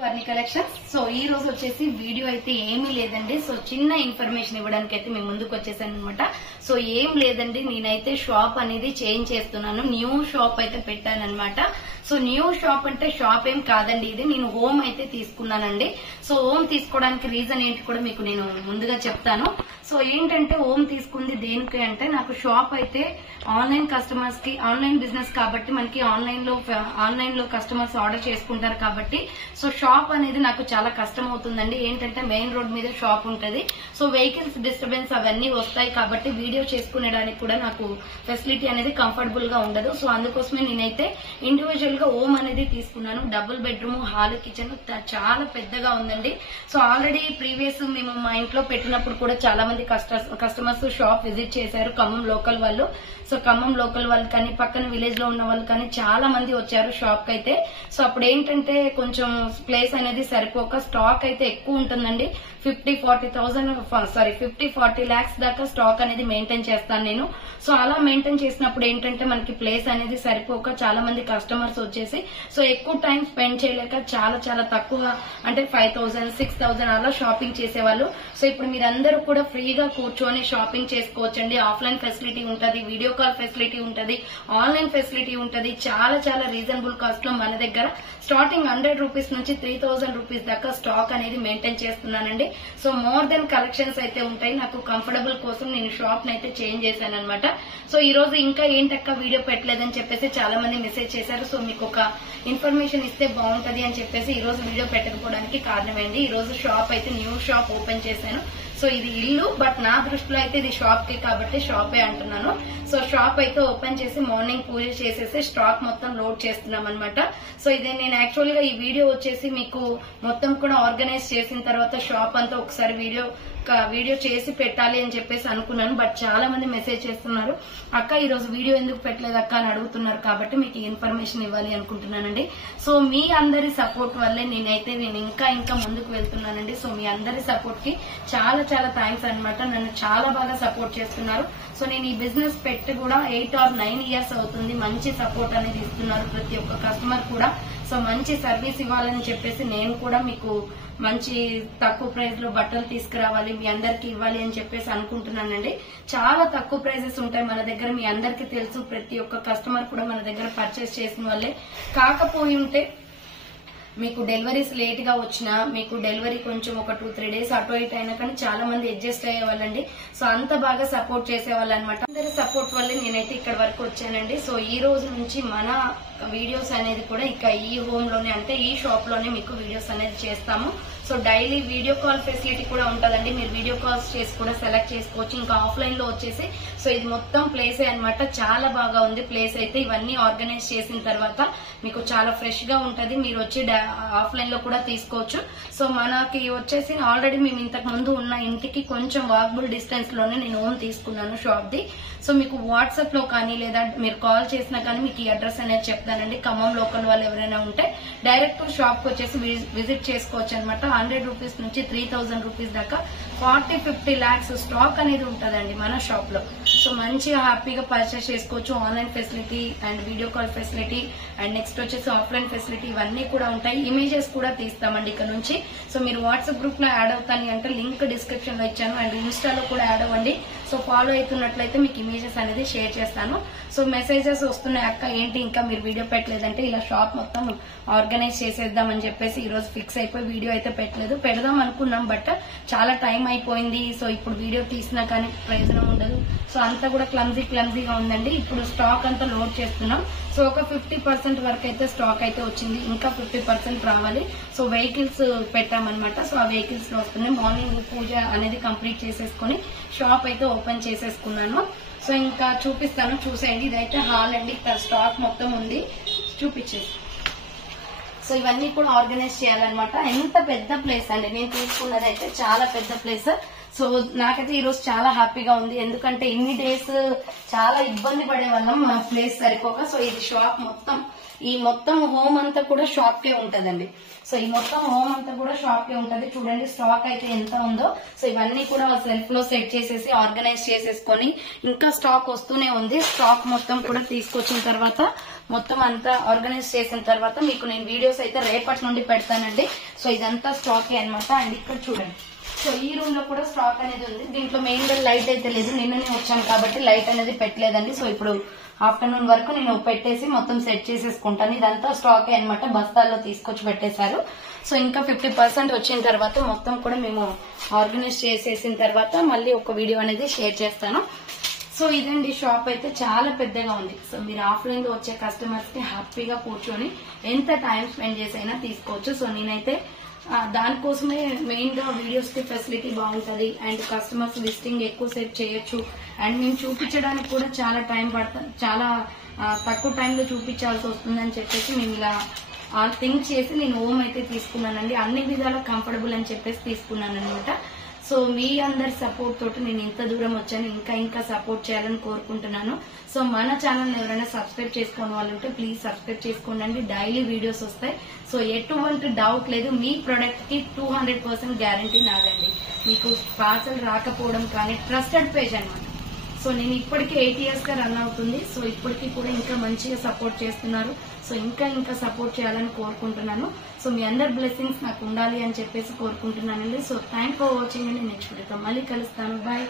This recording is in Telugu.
వర్ణి కలెక్షన్స్. సో ఈ రోజు వచ్చేసి వీడియో అయితే ఏమీ లేదండి. సో చిన్న ఇన్ఫర్మేషన్ ఇవ్వడానికి అయితే మేము ముందుకు వచ్చేసాను అనమాట. సో ఏం లేదండి, నేనైతే షాప్ అనేది చేంజ్ చేస్తున్నాను. న్యూ షాప్ అయితే పెట్టాను అనమాట. సో న్యూ షాప్ అంటే షాప్ ఏం కాదండి, ఇది నేను హోమ్ అయితే తీసుకున్నానండి. సో హోమ్ తీసుకోవడానికి రీజన్ ఏంటి కూడా మీకు నేను ముందుగా చెప్తాను. సో ఏంటంటే హోమ్ తీసుకుంది దేనికి అంటే, నాకు షాప్ అయితే ఆన్లైన్ కస్టమర్స్ కి, ఆన్లైన్ బిజినెస్ కాబట్టి మనకి ఆన్లైన్ లో కస్టమర్స్ ఆర్డర్ చేసుకుంటారు కాబట్టి సో షాప్ అనేది నాకు చాలా కష్టం అవుతుందండి. ఏంటంటే మెయిన్ రోడ్ మీద షాప్ ఉంటది. సో వెహికల్స్ డిస్టర్బెన్స్ అవన్నీ వస్తాయి కాబట్టి వీడియో చేసుకునేడానికి కూడా నాకు ఫెసిలిటీ అనేది కంఫర్టబుల్ గా ఉండదు. సో అందుకోసమే నేనైతే ఇండివిజువల్ గా హోమ్ అనేది తీసుకున్నాను. డబుల్ బెడ్రూమ్, హాల్, కిచెన్ చాలా పెద్దగా ఉందండి. సో ఆల్రెడీ ప్రీవియస్ మేము మా ఇంట్లో పెట్టినప్పుడు కూడా చాలా మంది కస్టమర్స్ షాప్ విజిట్ చేశారు, ఖమ్మం లోకల్ వాళ్ళు. సో ఖమ్మం లోకల్ వాళ్ళు కానీ పక్కన విలేజ్ లో ఉన్న వాళ్ళు కానీ చాలా మంది వచ్చారు షాప్ కి అయితే. సో అప్పుడు ఏంటంటే కొంచెం ప్లేస్ అనేది సరిపోక స్టాక్ అయితే ఎక్కువ ఉంటుందండి. 50-40 lakhs దాకా స్టాక్ అనేది మెయింటైన్ చేస్తాను నేను. సో అలా మెయింటైన్ చేసినప్పుడు ఏంటంటే మనకి ప్లేస్ అనేది సరిపోక చాలా మంది కస్టమర్స్ వచ్చేసి సో ఎక్కువ టైం స్పెండ్ చేయలేక చాలా తక్కువ అంటే 5,000-6,000 అలా షాపింగ్ చేసేవాళ్ళు. సో ఇప్పుడు మీరందరూ కూడా ఫ్రీగా కూర్చొని షాపింగ్ చేసుకోవచ్చండి. ఆఫ్లైన్ ఫెసిలిటీ ఉంటది, వీడియో కాల్ ఫెసిలిటీ ఉంటది, ఆన్లైన్ ఫెసిలిటీ ఉంటది. చాలా రీజనబుల్ కాస్ట్ లో మన దగ్గర స్టార్టింగ్ 100 రూపీస్ నుంచి 3,000 రూపీస్ దాకా స్టాక్ అనేది మెయింటైన్ చేస్తున్నానండి. సో మోర్ దెన్ కలెక్షన్స్ అయితే ఉంటాయి. నాకు కంఫర్టబుల్ కోసం నేను షాప్ అయితే చేంజ్ చేశాను అనమాట. సో ఈ రోజు ఇంకా ఏంటక్క వీడియో పెట్టలేదని చెప్పేసి చాలా మంది మెసేజ్ చేశారు. సో మీకు ఒక ఇన్ఫర్మేషన్ ఇస్తే బాగుంటది అని చెప్పేసి ఈ రోజు వీడియో పెట్టకపోవడానికి కారణమైంది. ఈ రోజు షాప్ అయితే న్యూ షాప్ ఓపెన్ చేశాను. సో ఇది ఇల్లు, బట్ నా దృష్టిలో అయితే ఇది షాప్ కి కాబట్టి షాపే అంటున్నాను. సో షాప్ అయితే ఓపెన్ చేసి మార్నింగ్ పూజ చేసేసి స్టాక్ మొత్తం లోడ్ చేస్తున్నాం అనమాట. సో ఇదే నేను యాక్చువల్ గా ఈ వీడియో వచ్చేసి మీకు మొత్తం కూడా ఆర్గనైజ్ చేసిన తర్వాత షాప్ అంతా ఒకసారి వీడియో చేసి పెట్టాలి అని చెప్పేసి అనుకున్నాను. బట్ చాలా మంది మెసేజ్ చేస్తున్నారు, అక్క ఈ రోజు వీడియో ఎందుకు పెట్టలేదు అక్క అని అడుగుతున్నారు. కాబట్టి మీకు ఇన్ఫర్మేషన్ ఇవ్వాలి అనుకుంటున్నానండి. సో మీ అందరి సపోర్ట్ వల్లే నేను ఇంకా ముందుకు వెళ్తున్నానండి. సో మీ అందరి సపోర్ట్ కి చాలా థ్యాంక్స్ అనమాట. నన్ను చాలా బాగా సపోర్ట్ చేస్తున్నారు. సో నేను ఈ బిజినెస్ పెట్టి కూడా 8 or 9 years అవుతుంది. మంచి సపోర్ట్ అనేది ఇస్తున్నారు ప్రతి ఒక్క కస్టమర్ కూడా. సో మంచి సర్వీస్ ఇవ్వాలని చెప్పేసి నేను కూడా మీకు మంచి తక్కువ ప్రైస్ లో బట్టలు తీసుకురావాలి, మీ అందరికి ఇవ్వాలి అని చెప్పేసి అనుకుంటున్నానండి. చాలా తక్కువ ప్రైజెస్ ఉంటాయి మన దగ్గర, మీ అందరికి తెలుసు. ప్రతి ఒక్క కస్టమర్ కూడా మన దగ్గర పర్చేస్ చేసిన వాళ్ళే. కాకపోయి ఉంటే మీకు డెలివరీస్ లేట్ గా వచ్చినా, మీకు డెలివరీ కొంచెం ఒక 2-3 days అటు ఇటు అయినా కానీ చాలా మంది అడ్జస్ట్ అయ్యేవాళ్ళండి. సో అంత బాగా సపోర్ట్ చేసేవాళ్ళు అనమాట. అందరి సపోర్ట్ వల్లే నేనైతే ఇక్కడ వరకు వచ్చానండి. సో ఈ రోజు నుంచి మన వీడియోస్ అనేది కూడా ఇక ఈ హోమ్ లోనే అంటే ఈ షాప్ లోనే మీకు వీడియోస్ అనేది చేస్తాము. So daily video call facility కూడా ఉంటుందండి. మీరు వీడియో కాల్స్ చేసి కూడా సెలెక్ట్ చేసుకోవచ్చు. ఇంకా ఆఫ్లైన్ లో వచ్చేసి సో ఇది మొత్తం ప్లేసే అనమాట. చాలా బాగా ఉంది ప్లేస్ అయితే. ఇవన్నీ ఆర్గనైజ్ చేసిన తర్వాత మీకు చాలా ఫ్రెష్ గా ఉంటది. మీరు వచ్చి ఆఫ్లైన్ లో కూడా తీసుకోవచ్చు. సో మనకి వచ్చేసి ఆల్రెడీ మేము ఇంతకు ముందు ఉన్న ఇంటికి కొంచెం వాకబుల్ డిస్టెన్స్ లోనే నేను హోమ్ తీసుకున్నాను షాప్ ది. సో మీకు వాట్సాప్ లో కానీ లేదా మీరు కాల్ చేసినా కానీ మీకు ఈ అడ్రస్ అనేది చెప్తానండి. ఖమ్మం లోకల్ వాళ్ళు ఎవరైనా ఉంటే డైరెక్ట్ షాప్ కి వచ్చేసి విజిట్ చేసుకోవచ్చు అనమాట. 100 రూపీస్ నుంచి 3,000 రూపీస్ దాకా 40-50 lakhs స్టాక్ అనేది ఉంటదండి మన షాప్ లో. సో మంచిగా హ్యాపీగా పర్చేస్ చేసుకోవచ్చు. Online facility and video call facility and next వచ్చేసి ఆఫ్లైన్ ఫెసిలిటీ ఇవన్నీ కూడా ఉంటాయి. ఇమేజెస్ కూడా తీస్తామండి ఇక్కడ నుంచి. సో మీరు వాట్సాప్ గ్రూప్ లో యాడ్ అవుతాను అంటే లింక్ డిస్క్రిప్షన్ లో ఇచ్చాను. అండ్ ఇన్స్టాలో కూడా యాడ్ అవ్వండి. సో ఫాలో అవుతున్నట్లయితే మీకు ఇమేజెస్ అనేది షేర్ చేస్తాను. సో మెసేజెస్ వస్తున్నాయి, అక్క ఏంటి ఇంకా మీరు వీడియో పెట్టలేదంటే ఇలా షాప్ మొత్తం ఆర్గనైజ్ చేసేద్దామని చెప్పేసి ఈ రోజు ఫిక్స్ అయిపోయి వీడియో అయితే పెట్టలేదు. పెడదాం అనుకున్నాం బట్ చాలా టైం అయిపోయింది. సో ఇప్పుడు వీడియో తీసినా కానీ ప్రయోజనం ఉండదు. సో అంతా కూడా క్లమ్జీగా ఉందండి. ఇప్పుడు స్టాక్ అంతా లోడ్ చేస్తున్నాం. సో ఒక 50% వరకు అయితే స్టాక్ అయితే వచ్చింది. ఇంకా 50% రావాలి. సో వెహికల్స్ పెట్టామన్నమాట. సో ఆ వెహికల్స్ లో వస్తున్నాయి. మార్నింగ్ పూజ అనేది కంప్లీట్ చేసేసుకుని షాప్ అయితే ఓపెన్ చేసేసుకున్నాను. సో ఇంకా చూపిస్తాను, చూసేయండి. ఇదైతే హాల్ అండి. స్టాక్ మొత్తం ఉంది, చూపించేసి. సో ఇవన్నీ కూడా ఆర్గనైజ్ చేయాలన్నమాట. ఎంత పెద్ద ప్లేస్ అండి నేను తీసుకున్నది అయితే, చాలా పెద్ద ప్లేస్. సో నాకైతే ఈ రోజు చాలా హ్యాపీగా ఉంది. ఎందుకంటే ఇన్ని డేస్ చాలా ఇబ్బంది పడే వాళ్ళం మా ప్లేస్ సరిపోక. సో ఇది షాప్ మొత్తం, ఈ మొత్తం హోమ్ అంతా కూడా షాప్ కే ఉంటదండి. సో ఈ మొత్తం హోమ్ అంతా కూడా షాప్ కే ఉంటది. చూడండి స్టాక్ అయితే ఎంత ఉందో. సో ఇవన్నీ కూడా సెల్ఫ్ లో సెట్ చేసేసి ఆర్గనైజ్ చేసేసుకొని ఇంకా స్టాక్ వస్తూనే ఉంది. స్టాక్ మొత్తం కూడా తీసుకొచ్చిన తర్వాత మొత్తం అంతా ఆర్గనైజ్ చేసిన తర్వాత మీకు నేను వీడియోస్ అయితే రేపటి నుండి పెడతానండి. సో ఇదంతా స్టాకే అన్నమాట. అండ్ ఇక్కడ చూడండి, సో ఈ రూమ్ లో కూడా స్టాక్ అనేది ఉంది. దీంట్లో మెయిన్ గా లైట్ అయితే లేదు, నిన్ననే వచ్చాను కాబట్టి లైట్ అనేది పెట్టలేదండి. సో ఇప్పుడు ఆఫ్టర్నూన్ వరకు నేను పెట్టేసి మొత్తం సెట్ చేసేసుకుంటాను. ఇదంతా స్టాకే అన్నమాట, బస్తాల్లో తీసుకొచ్చి పెట్టేశారు. సో ఇంకా 50% వచ్చిన తర్వాత మొత్తం కూడా మేము ఆర్గనైజ్ చేసేసిన తర్వాత మళ్ళీ ఒక వీడియో అనేది షేర్ చేస్తాను. సో ఇదండి షాప్ అయితే చాలా పెద్దగా ఉంది. సో మీరు ఆఫ్లైన్ లో వచ్చే కస్టమర్స్ కి హ్యాపీగా కూర్చొని ఎంత టైం స్పెండ్ చేసి అయినా తీసుకోవచ్చు. సో నేనైతే దానికోసమే మెయిన్ గా వీడియోస్ కి ఫెసిలిటీ బాగుంటది అండ్ కస్టమర్స్ లిస్టింగ్ ఎక్కువసేపు చేయొచ్చు. అండ్ మేము చూపించడానికి కూడా చాలా టైం పడుతుంది, చాలా తక్కువ టైంలో చూపించాల్సి వస్తుందని చెప్పేసి మేము ఇలా థింక్ చేసి నేను హోమ్ అయితే తీసుకున్నానండి. అన్ని విధాలా కంఫర్టబుల్ అని చెప్పేసి తీసుకున్నాను అనమాట. సో మీ అందరి సపోర్ట్ తోటి నేను ఇంత దూరం వచ్చాను. ఇంకా సపోర్ట్ చేయాలని కోరుకుంటున్నాను. సో మన ఛానల్ ఎవరైనా సబ్స్క్రైబ్ చేసుకోని వాళ్ళు ఉంటే ప్లీజ్ సబ్స్క్రైబ్ చేసుకోండి. డైలీ వీడియోస్ వస్తాయి. సో ఎటువంటి డౌట్ లేదు, మీ ప్రొడక్ట్ కి 200% గ్యారంటీ నాదండి. మీకు పార్సల్ రాకపోవడం కానీ ట్రస్టెడ్ పేజ్ అనమాట. సో నేను ఇప్పటికీ 8 years గా రన్ అవుతుంది. సో ఇప్పటికీ కూడా ఇంకా మంచిగా సపోర్ట్ చేస్తున్నారు. సో ఇంకా సపోర్ట్ చేయాలని కోరుకుంటున్నాను. సో మీ అందరి బ్లెస్సింగ్స్ నాకు ఉండాలి అని చెప్పేసి కోరుకుంటున్నానండి. సో థ్యాంక్ ఫర్ వాచింగ్ అండి. నెక్స్ట్ వీడియోతో మళ్ళీ కలుస్తాను. బాయ్.